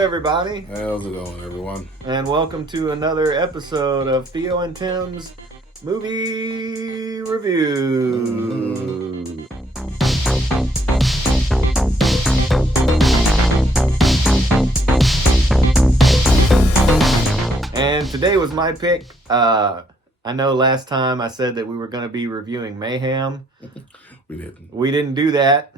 everybody. How's it going, everyone? And welcome to another episode of Theo and Tim's Movie Review. And today was my pick. I know last time I said that we were going to be reviewing Mayhem. We didn't. We didn't do that.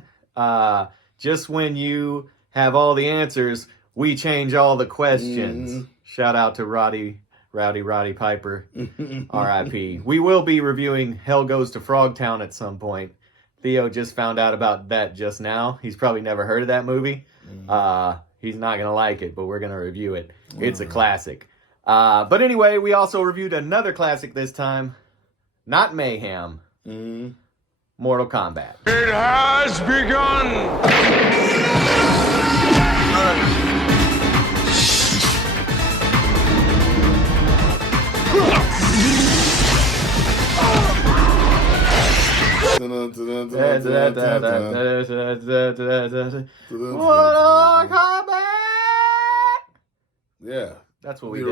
Just when you have all the answers, we change all the questions. Shout out to Rowdy Piper, R.I.P. We will be reviewing Hell Goes to Frogtown at some point. Theo just found out about that just now. He's probably never heard of that movie. He's not going to like it, but we're going to review it. It's a classic. But anyway, we also reviewed another classic this time. Not Mayhem. Mortal Kombat. It has begun! Mortal Kombat! Yeah. That's what we did.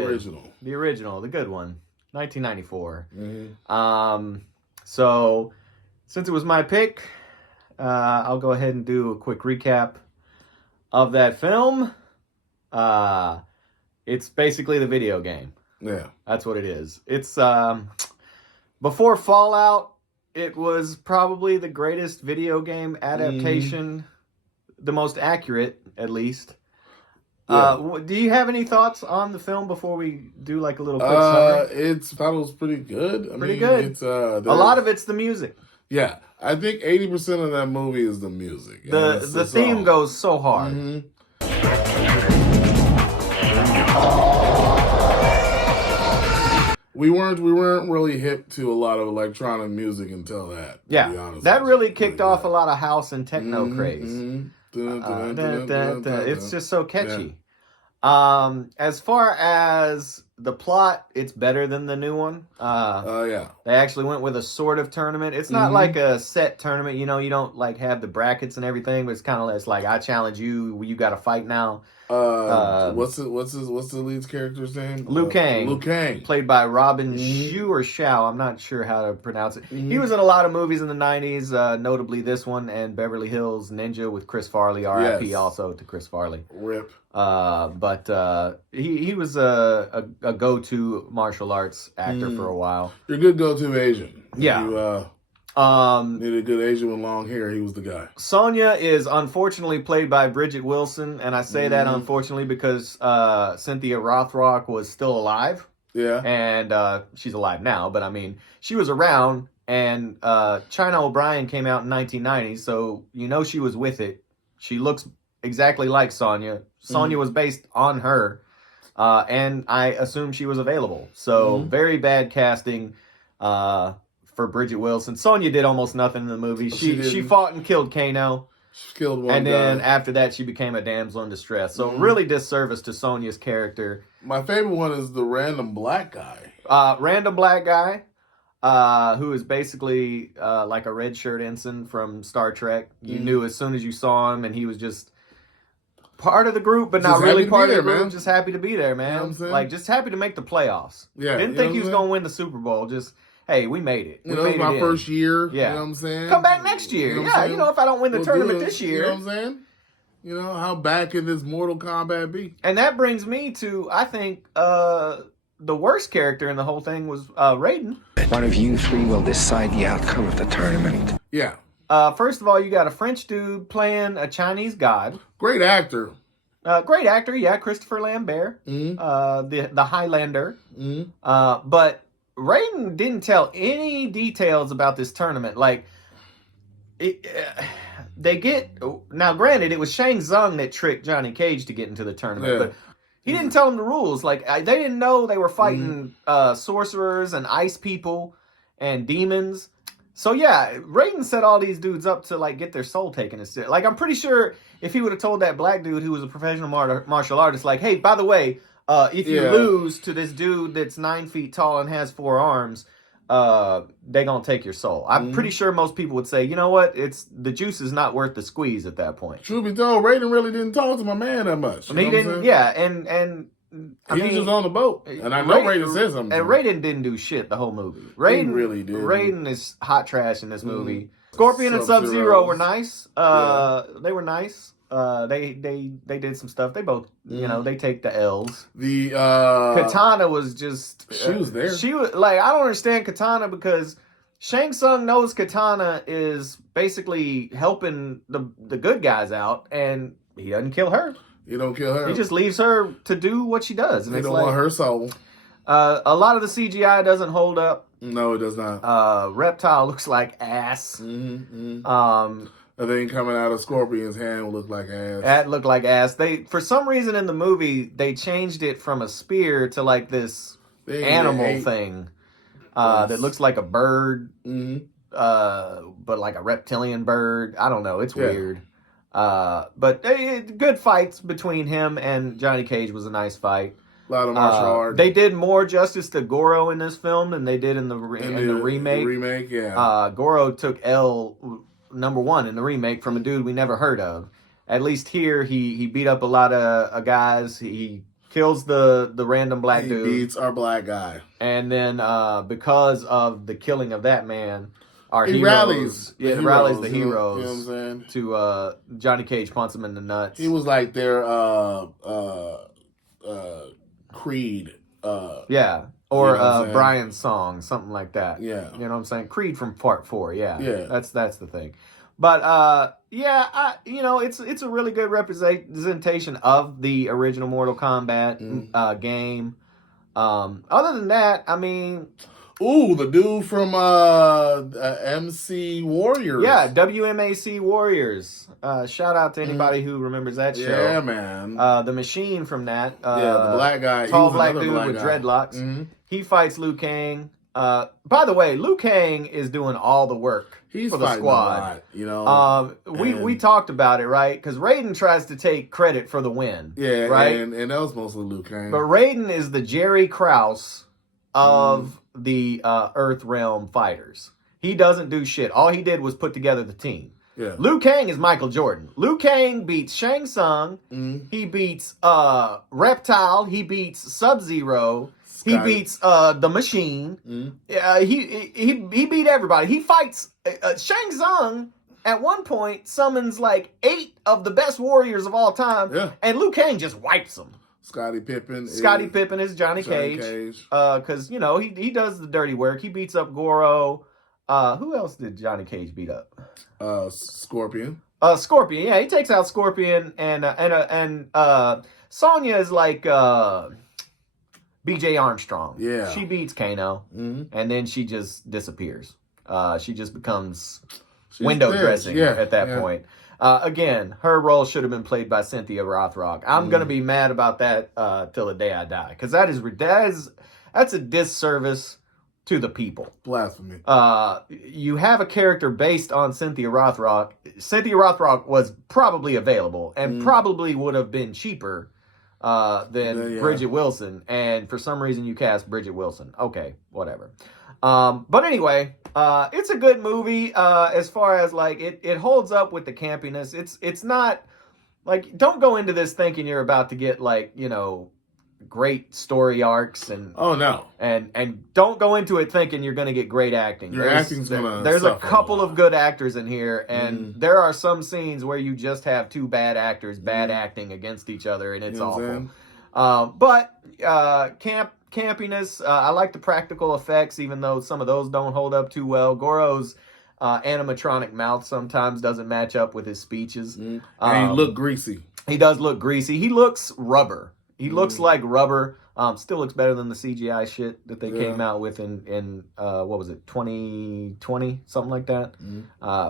The original, the good one. 1994. So, since it was my pick, I'll go ahead and do a quick recap of that film. It's basically the video game. Yeah. That's what it is. It's, before Fallout, it was probably the greatest video game adaptation, the most accurate, at least. Yeah. Do you have any thoughts on the film before we do like a little quick summary? Thought it was pretty good. Pretty good. It's a lot of it's the music. Yeah, I think 80% of that movie is the music. The theme goes so hard. We weren't really hip to a lot of electronic music until that. Yeah, to be honest that really kicked off a lot of house and techno craze. It's It's just so catchy. Yeah. As far as the plot, it's better than the new one. Yeah. They actually went with a sort of tournament. It's not like a set tournament. You know, you don't like have the brackets and everything, but it's kind of less like I challenge you. You got to fight now. What's the lead character's name? Liu Kang. Liu Kang, played by Robin Shu or Shao. I'm not sure how to pronounce it. He was in a lot of movies in the 90s, notably this one and Beverly Hills Ninja with Chris Farley. R.I.P. also to Chris Farley. Rip. But he was a go-to martial arts actor for a while. You're a good go-to Asian. Yeah. You need a good Asian with long hair. He was the guy. Sonya is unfortunately played by Bridget Wilson, and I say that unfortunately because Cynthia Rothrock was still alive. Yeah. And she's alive now, but I mean, she was around, and China O'Brien came out in 1990, so you know she was with it. She looks exactly like Sonya. Sonya was based on her, and I assume she was available. So very bad casting for Bridget Wilson. Sonya did almost nothing in the movie. She fought and killed Kano. She killed one guy. And then after that, she became a damsel in distress. So really disservice to Sonya's character. My favorite one is the random black guy. Random black guy, who is basically like a red shirt ensign from Star Trek. You knew as soon as you saw him, and he was just part of the group, but not really part of the group. Man. Just happy to be there, man. You know what I'm saying? Like, just happy to make the playoffs. Yeah. Didn't think he was going to win the Super Bowl. Just, hey, we made it. It was my first year. Yeah. You know what I'm saying? Come back next year. You know, if I don't win the tournament this year. You know what I'm saying? You know, how bad can this Mortal Kombat be? And that brings me to, I think, the worst character in the whole thing was Raiden. One of you three will decide the outcome of the tournament. Yeah. First of all, you got a French dude playing a Chinese god. Great actor. Great actor, yeah, Christopher Lambert, the Highlander. But Raiden didn't tell any details about this tournament. Like, now granted, it was Shang Tsung that tricked Johnny Cage to get into the tournament, but he didn't tell them the rules. Like, they didn't know they were fighting sorcerers and ice people and demons. So yeah, Raiden set all these dudes up to like get their soul taken. Like, I'm pretty sure if he would have told that black dude who was a professional martial artist, like, hey, by the way, if you lose to this dude that's 9 feet tall and has 4 arms, they gonna take your soul. I'm pretty sure most people would say, you know what, the juice is not worth the squeeze at that point. Truth be told, Raiden really didn't talk to my man that much. I mean, he didn't. Yeah, and he was just on the boat, and I know Raiden said something. And Raiden didn't do shit the whole movie. Raiden he really did. Raiden is hot trash in this movie. Scorpion and Sub-Zero were nice. They were nice. They did some stuff. They both, you know, they take the L's. The Katana was just she was there. She was like, I don't understand Katana because Shang Tsung knows Katana is basically helping the good guys out, and he doesn't kill her. He don't kill her. He just leaves her to do what she does. And he don't want her soul. A lot of the CGI doesn't hold up. No, it does not. Reptile looks like ass. The thing coming out of Scorpion's hand will look like ass. That looked like ass. They, for some reason in the movie, they changed it from a spear to like this animal thing that looks like a bird, but like a reptilian bird. I don't know. It's weird. But good fights between him and Johnny Cage was a nice fight. A lot of martial arts. They did more justice to Goro in this film than they did in the remake. The remake, yeah. Goro took L #1 in the remake from a dude we never heard of. At least here, he beat up a lot of guys. He kills the random black dude. He beats our black guy. And then because of the killing of that man, he rallies the heroes you know what I'm saying? To Johnny Cage punts him in the nuts. He was like their Creed. Or you know Brian's song, something like that. Yeah. You know what I'm saying? Creed from Part 4, yeah. Yeah. That's the thing. But it's a really good representation of the original Mortal Kombat game. Other than that, I mean, ooh, the dude from MC Warriors. Yeah, WMAC Warriors. Shout out to anybody who remembers that show. Yeah, man. The Machine from that. The black guy. Tall black dude with dreadlocks. He fights Liu Kang. By the way, Liu Kang is doing all the work for the squad. A lot, you know. We talked about it, right? Because Raiden tries to take credit for the win. Yeah, right. And that was mostly Liu Kang. But Raiden is the Jerry Krause of the Earth Realm fighters. He doesn't do shit. All he did was put together the team. Yeah. Liu Kang is Michael Jordan. Liu Kang beats Shang Tsung. He beats Reptile. He beats Sub-Zero. He beats the Machine. He beat everybody. He fights Shang Tsung. At one point, summons like 8 of the best warriors of all time, and Liu Kang just wipes them. Scottie Pippen is Johnny Cage. Because, you know, he does the dirty work. He beats up Goro. Who else did Johnny Cage beat up? Scorpion. Scorpion, yeah. He takes out Scorpion. And Sonya is like B.J. Armstrong. Yeah. She beats Kano. And then she just disappears. She just becomes window dressing at that point. Again, her role should have been played by Cynthia Rothrock. I'm gonna be mad about that till the day I die, because that's a disservice to the people. Blasphemy. You have a character based on Cynthia Rothrock. Cynthia Rothrock was probably available and probably would have been cheaper than Bridget Wilson, and for some reason you cast Bridget Wilson. Okay, whatever. But anyway, it's a good movie as far as like it holds up with the campiness. It's not like, don't go into this thinking you're about to get like, you know, great story arcs and and don't go into it thinking you're going to get great acting. There's a couple of good actors in here, and there are some scenes where you just have 2 bad actors bad acting against each other, and it's awful. But campiness. I like the practical effects, even though some of those don't hold up too well. Goro's animatronic mouth sometimes doesn't match up with his speeches. And he look greasy. He does look greasy. He looks rubber. He looks like rubber. Still looks better than the CGI shit that they came out with in what was it, 2020, something like that.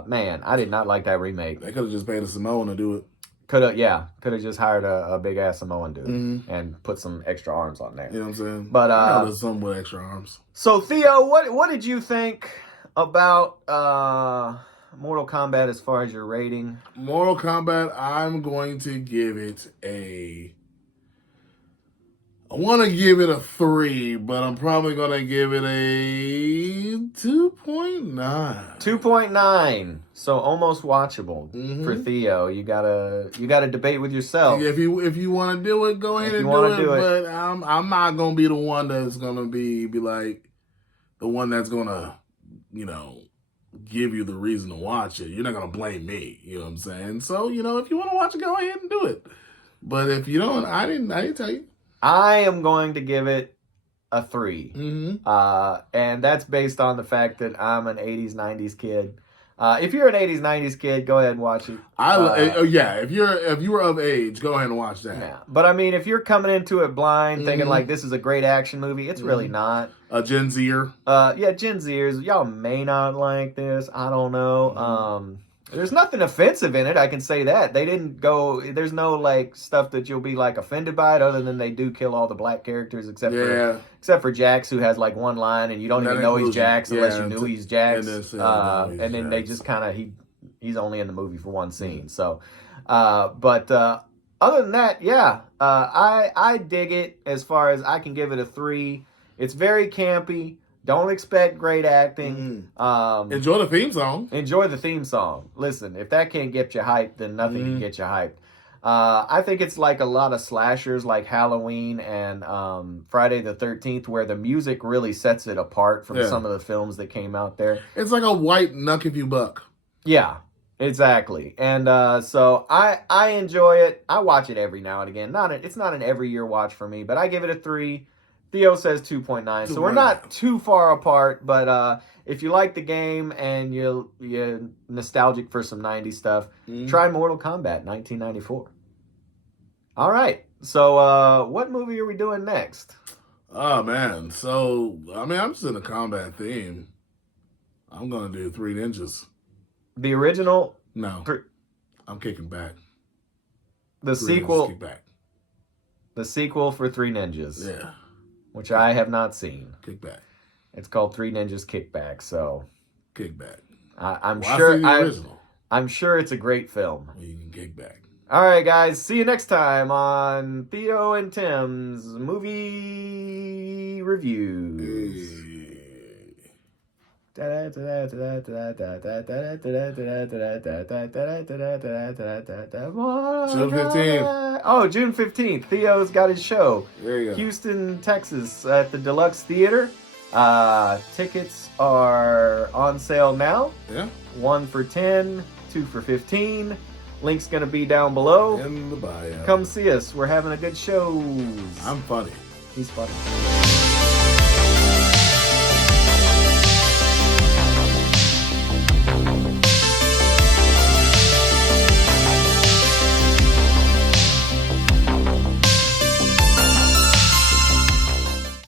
Man, I did not like that remake. They could have just paid a Samoan to do it. Could have just hired a big ass Samoan dude and put some extra arms on there. You know what I'm saying? But there's some with extra arms. So Theo, what did you think about Mortal Kombat as far as your rating? Mortal Kombat, I'm going to give it a want to give it a 3, but I'm probably going to give it a 2.9. 2.9. So almost watchable for Theo. You gotta debate with yourself. If you want to do it, go ahead and do it. But I'm not going to be the one that's going to be like the one that's going to, give you the reason to watch it. You're not going to blame me. You know what I'm saying? So, if you want to watch it, go ahead and do it. But if you don't, I didn't tell you. I am going to give it a 3. And that's based on the fact that I'm an 80s, 90s kid. If you're an 80s, 90s kid, go ahead and watch it. If you were of age, go ahead and watch that. Yeah. But I mean, if you're coming into it blind, thinking like this is a great action movie, it's really not. Gen Zer. Gen Zers, y'all may not like this. I don't know. There's nothing offensive in it. I can say that. They didn't go. There's no like stuff that you'll be like offended by it, other than they do kill all the black characters except for Jax, who has like one line, and you don't even know he's Jax unless you knew he's Jax. And then they just kind of he's only in the movie for one scene. So, but other than that, I dig it. As far as I can give it a 3. It's very campy. Don't expect great acting. Enjoy the theme song. Enjoy the theme song. Listen, if that can't get you hyped, then nothing can get you hyped. I think it's like a lot of slashers like Halloween and Friday the 13th, where the music really sets it apart from some of the films that came out there. It's like a white Knuck If You Buck. Yeah, exactly. And so I enjoy it. I watch it every now and again. It's not an every year watch for me, but I give it a 3. Theo says 2.9, so we're not too far apart, but if you like the game and you're nostalgic for some 90s stuff, try Mortal Kombat 1994. All right, so what movie are we doing next? Oh, man, so, I'm just in the combat theme. I'm going to do 3 Ninjas. The original? No, I'm kicking back. The sequel? Kick back. The sequel for 3 Ninjas. Yeah. Which I have not seen. Kick back. It's called 3 Ninjas Kickback. So, kick back. I'm well, sure. Original. I'm sure it's a great film. You can kick back. All right, guys. See you next time on Theo and Tim's movie reviews. June 15th. Oh, June 15th. Theo's got his show. There you go. Houston, Texas at the Deluxe Theater. Tickets are on sale now. Yeah. 1 for 10, 2 for 15. Link's going to be down below. In the bio. Come see us. We're having a good show. I'm funny. He's funny.